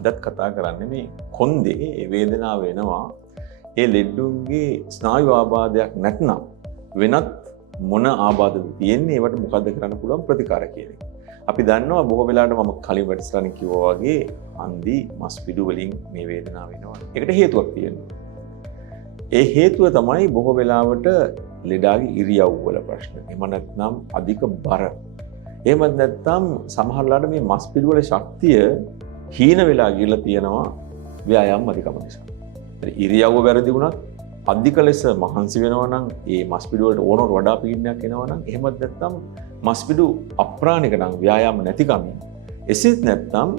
අදත් කතා කරන්නේ මේ කොන්දේ වේදනාව වෙනවා. ඒ ලෙඩුන්ගේ ස්නායු ආබාධයක් නැත්නම් වෙනත් මොන ආබාධද තියෙන්නේ ඒවට මොකද්ද කරන්න පුළුවන් ප්‍රතිකාර කියන එක. අපි දන්නවා බොහෝ වෙලාවට මම කලින් වැඩසටහන කිව්වා වගේ හන්දි මස් පිඩු වලින් මේ වේදනාව වෙනවා. ඒකට හේතුවක් තියෙනවා. ඒ හේතුව තමයි බොහෝ වෙලාවට ලෙඩාගේ ඉරියව් වල ප්‍රශ්න. එහෙම නැත්නම් අධික බර. එහෙම නැත්නම් සමහරලාට මේ මස් පිඩු වල ශක්තිය හීන වෙලා ගිහලා තියෙනවා ව්‍යායාම අධිකම නිසා. ඉරියව්ව වැරදි වුණත් අධික ලෙස මහන්සි වෙනවා නම් ඒ මස් පිඩු වලට ඕනවට වඩා පීඩනයක් එනවා නම් එහෙමත් නැත්නම් මස් පිඩු අප්‍රාණික නම් ව්‍යායාම නැතිකම එසේත් නැත්නම්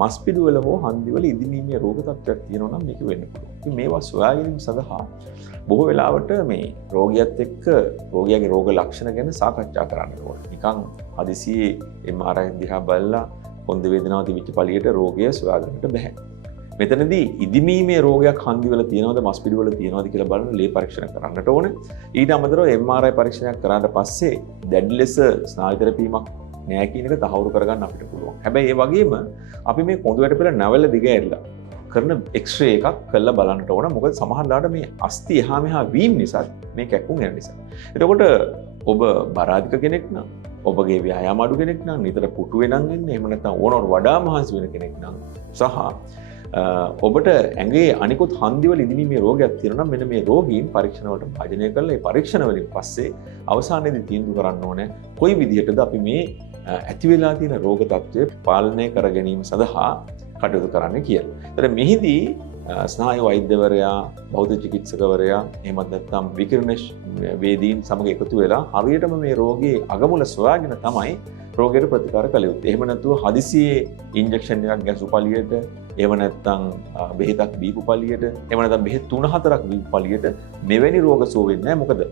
මස් පිඩු වල හෝ හන්දි වල ඉදිමීමේ රෝග තත්ත්වයක් තියෙනවා නම් මේක වෙන්න පුළුවන්. ඉතින් මේවා සොයා ගැනීම සඳහා බොහෝ වෙලාවට මේ රෝගියත් එක්ක රෝගියාගේ රෝග ලක්ෂණ ගැන සාකච්ඡා කරන්න ඕනේ. නිකන් හදිසියේ MRI දිහා බලලා කොන්ද වේදනාව තිබිච්ච පළියට රෝගය සොයාගන්නට බෑ. මෙතනදී ඉදිමීමේ රෝගයක් හන්දි වල තියෙනවද මස් පිඩු වල තියෙනවද කියලා බලන ලේ පරීක්ෂණ කරන්නට ඕනේ. ඊට අමතරව MRI පරීක්ෂණයක් කරාට පස්සේ දැඩි ලෙස ස්නායු තෙරපීමක් නෑ කියන එක තහවුරු කරගන්න අපිට පුළුවන්. හැබැයි ඒ වගේම අපි මේ කොඳු වැට පෙළ නැවල දිග ඇරිලා කරන එක්ස්රේ එකක් කරලා බලන්නට ඕන. මොකද සමහරවිට මේ අස්ථි එහා මෙහා වීම නිසා මේ කැක්කුම් යන නිසා. එතකොට ඔබ බරාධික කෙනෙක් නම් ඔබගේ ව්‍යායාම අඩු කෙනෙක් නම් නිතර පුටු වෙනන් ඉන්නේ එහෙම නැත්නම් ඕනවට වඩා මහන්සි වෙන කෙනෙක් නම් සහ ඔබට ඇඟේ අනිකුත් හන්දිවල ඉදිමීමේ රෝගයක් තියෙනවා නම් මෙන්න මේ රෝගීන් පරීක්ෂණ වලට භාජනය කරලා ඒ පරීක්ෂණ වලින් පස්සේ අවසානයේදී තීන්දුව කරන්න ඕනේ කොයි විදිහටද අපි මේ ඇති වෙලා තියෙන රෝග තත්ත්වය පාලනය කර ගැනීම සඳහා කටයුතු කරන්න කියලා. ඒතර මෙහිදී ස්නායු වෛද්‍යවරයා, බෞද්ධ චිකිත්සකවරයා, එහෙමත් නැත්නම් විකිරණ වේදීන් සමග එකතු වෙලා හරියටම මේ රෝගයේ අගමුල සොයාගෙන තමයි රෝගයට ප්‍රතිකාර කළ යුත්තේ. එහෙම නැතුව හදිසියේ ඉන්ජෙක්ෂන් එකක් ගැසු පළියට, එහෙම නැත්නම් බෙහෙතක් බීපු පළියට, එහෙම නැත්නම් බෙහෙත් 3-4ක් බීපු පළියට මෙවැනි රෝග සුව වෙන්නේ නැහැ. මොකද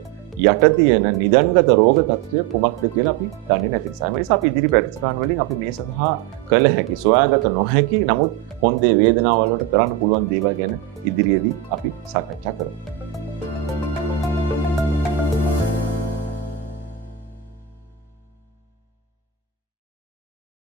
යට තියෙන නිදන්ගත රෝග තත්ත්වය කුමක්ද කියලා අපි දන්නේ නැති නිසා. ඒ නිසා අපි ඉදිරි වැඩසටහන් වලින් අපි මේ සඳහා කළ හැකි, සොයාගත නොහැකි නමුත් කොන්දේ වේදනාවල් වලට කරන්න පුළුවන් දේවල් ගැන ඉදිරියේදී අපි සාකච්ඡා කරමු.